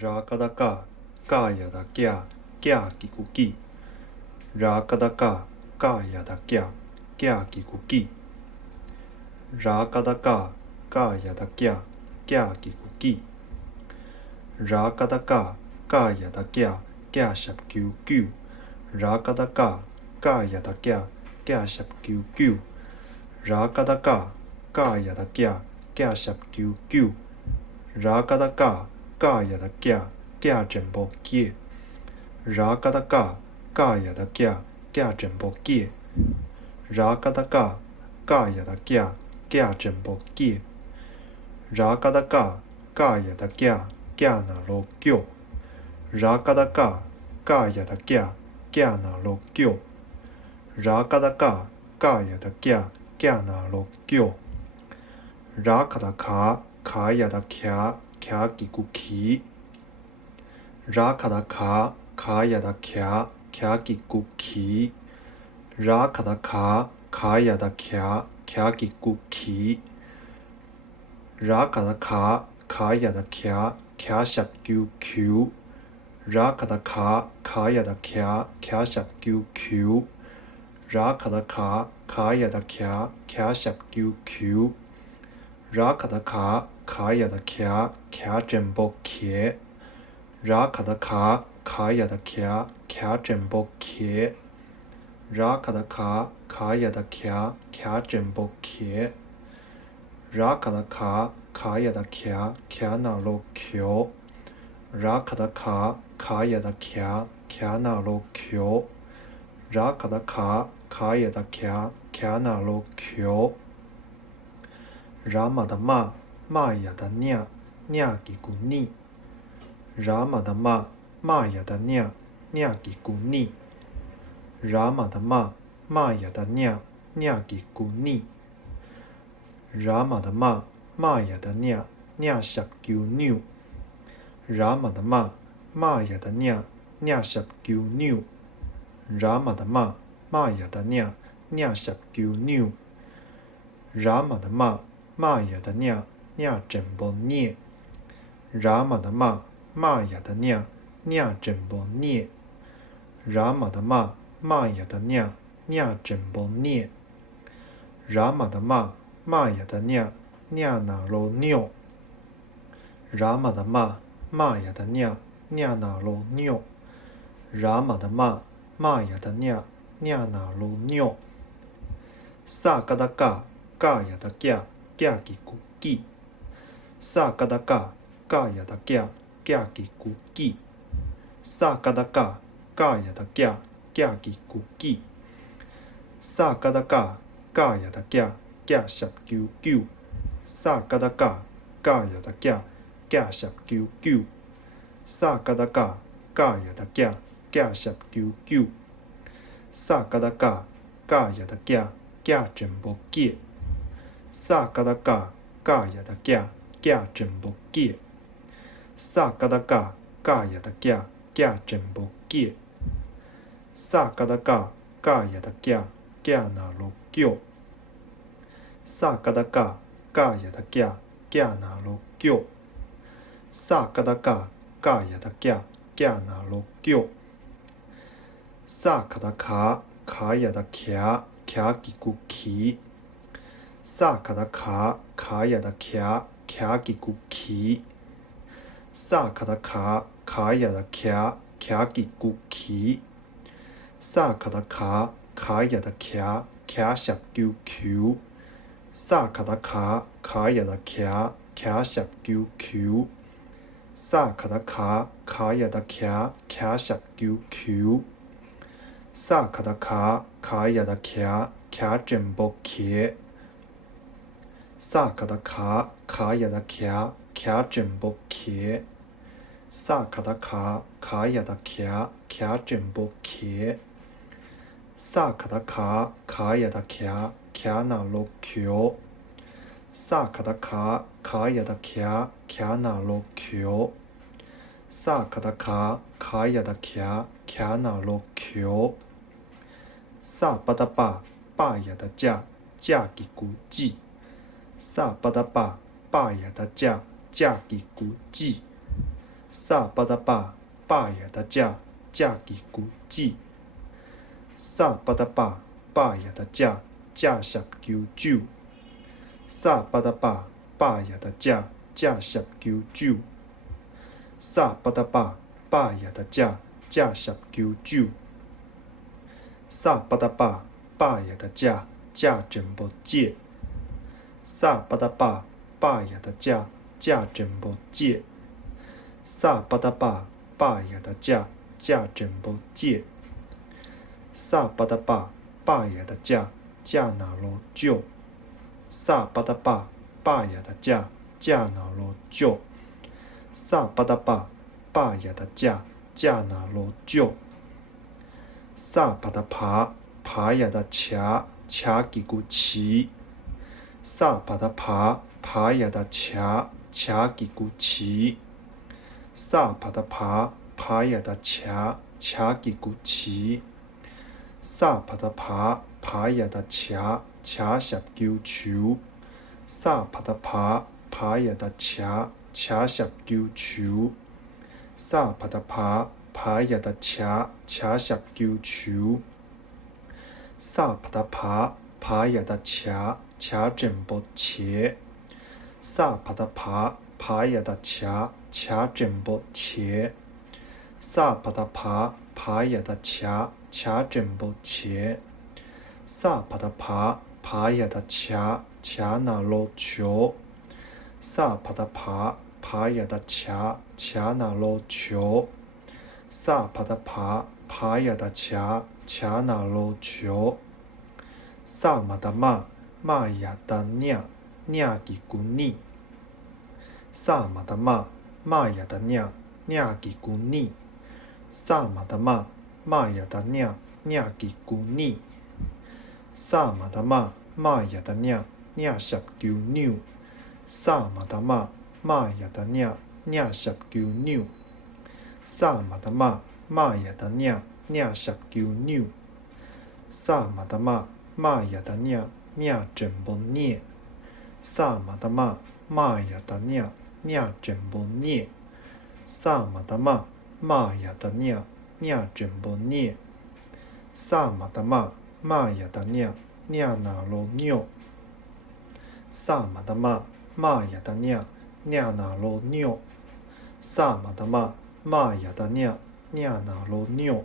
ラカダカカヤダキャキャキクキラカダカカヤダキャキャキクキラカダカカヤダキャキャキクキラカダカカヤダキャキャシャプキュキュラカダカカヤダキャキャシャプキュキュラカダカカヤダキャキャシャプキュキュラカダカカヤダキャキャジェンボキラカダカカヤダキャキャジェンボキラカダカカヤダキャキャジェンボキラカダカカヤダキャキャナロキョラカダカカヤダキャキャナロキョラカダカカヤダキャキャナロキョラカダカカヤダキャキャキクキラカダカカヤダキャキャキクキラカダカカヤダキャキャキクキラカダカカヤダキャキャシャキュキュラカダカカヤダキャキャシャキュキュラカダカカヤダキャキャシャキュキュラカダカカヤダキャキャジェンボキラカダカカヤダキャキャジェンボキラカダカカヤダキャキャジェンボキラカダカカヤダキャキャナロキョラカダカカヤダキャキャナロキョラカダカカヤダキャキャナロキョラマダママヤダニャニャギグニラマダママヤダニャニャギグニラマダママヤダニャニャギグニラマダママヤダニャニャシャプキュニュラマダママヤダニャニャシャプキュニュラマダママヤダニャニャシャプキュニュラマダママヤダニャニャジェンボニエラマダママヤダニャニャジェンボニエラマダママヤダニャニャジェンボニエラマダママヤダニャニャナロニョラマダママヤダニャニャナロニョラマダママヤダニャニャナロニョサカダカカヤダキャキャキクキサカダカカヤダキャキャキクキサカダカカヤダキャキャキクキサカダカカヤダキャキャシャプキュキュサカダカカヤダキャキャシャプキュキュサカダカカヤダキャキャシャプキュキュサカダカカヤダキャキャジェンボキサカダカカヤダキャキャジェンボキサカダカカヤダキャキャジェンボキサカダカカヤダキャキャナロキョサカダカカヤダキャキャナロキョサカダカカヤダキャキャナロキョサカダカカヤダキャキャキクキサカダカカヤダキャキャキクキサカダカカヤダキャキャキクキサカダカカヤダキャキャシャプキュキュサカダカカヤダキャキャシャプキュキュサカダカカヤダキャキャシャプキュキュサカダカカヤダキャキャジェンボキサカダカカヤダキャキャジェンボキサカダカカヤダキャキャジェンボキサカダカカヤダキャキャナロキョサカダカカヤダキャキャナロキョサカダカカヤダキャキャナロキョサパダパパヤダジャジャギグジサパダパパヤダジャジャギグジ萨巴达巴巴雅达加加吉古吉，萨巴达巴巴雅达加加十九九，萨巴达巴巴雅达加加十九九，萨巴达巴巴雅达加加十九九，萨巴达巴巴雅达加加真波戒，萨巴达巴巴雅达加加真波戒，萨巴达巴巴雅达加加真波戒，萨巴达巴巴雅达加加那罗九，萨巴达巴巴雅达加加那罗九，萨巴达巴巴雅达加加那罗九，萨巴达帕帕雅达恰恰吉古奇，萨巴达帕帕雅达恰恰吉古奇，萨巴达帕帕雅达恰恰吉古奇，萨巴达帕帕雅达恰恰十九球，萨巴达帕帕雅达恰恰十九球，萨巴达帕帕雅达恰恰十九球，萨巴达帕帕雅达恰恰真波切，萨巴达帕帕雅达恰恰真波切，萨巴达帕帕雅达恰恰真波切，萨巴达帕帕雅达恰恰那罗球，萨巴达帕帕雅达恰恰那罗球，萨巴达帕帕雅达恰恰那罗球，萨玛达玛玛雅达涅涅吉古尼，萨玛达玛玛雅达涅涅吉古尼，萨玛达玛玛雅达涅涅吉古尼，萨玛达玛玛雅达涅涅十九纽，萨玛达玛玛雅达涅涅十九纽，萨玛达玛玛雅达涅涅十九纽，萨玛达玛玛雅达涅涅真波涅，萨玛达玛玛雅达涅涅真波涅，萨玛达玛玛雅达涅涅真波涅，萨玛达玛玛雅达涅涅那罗纽，萨玛达玛玛雅达涅涅那罗纽，萨玛达玛玛雅达涅涅那罗纽。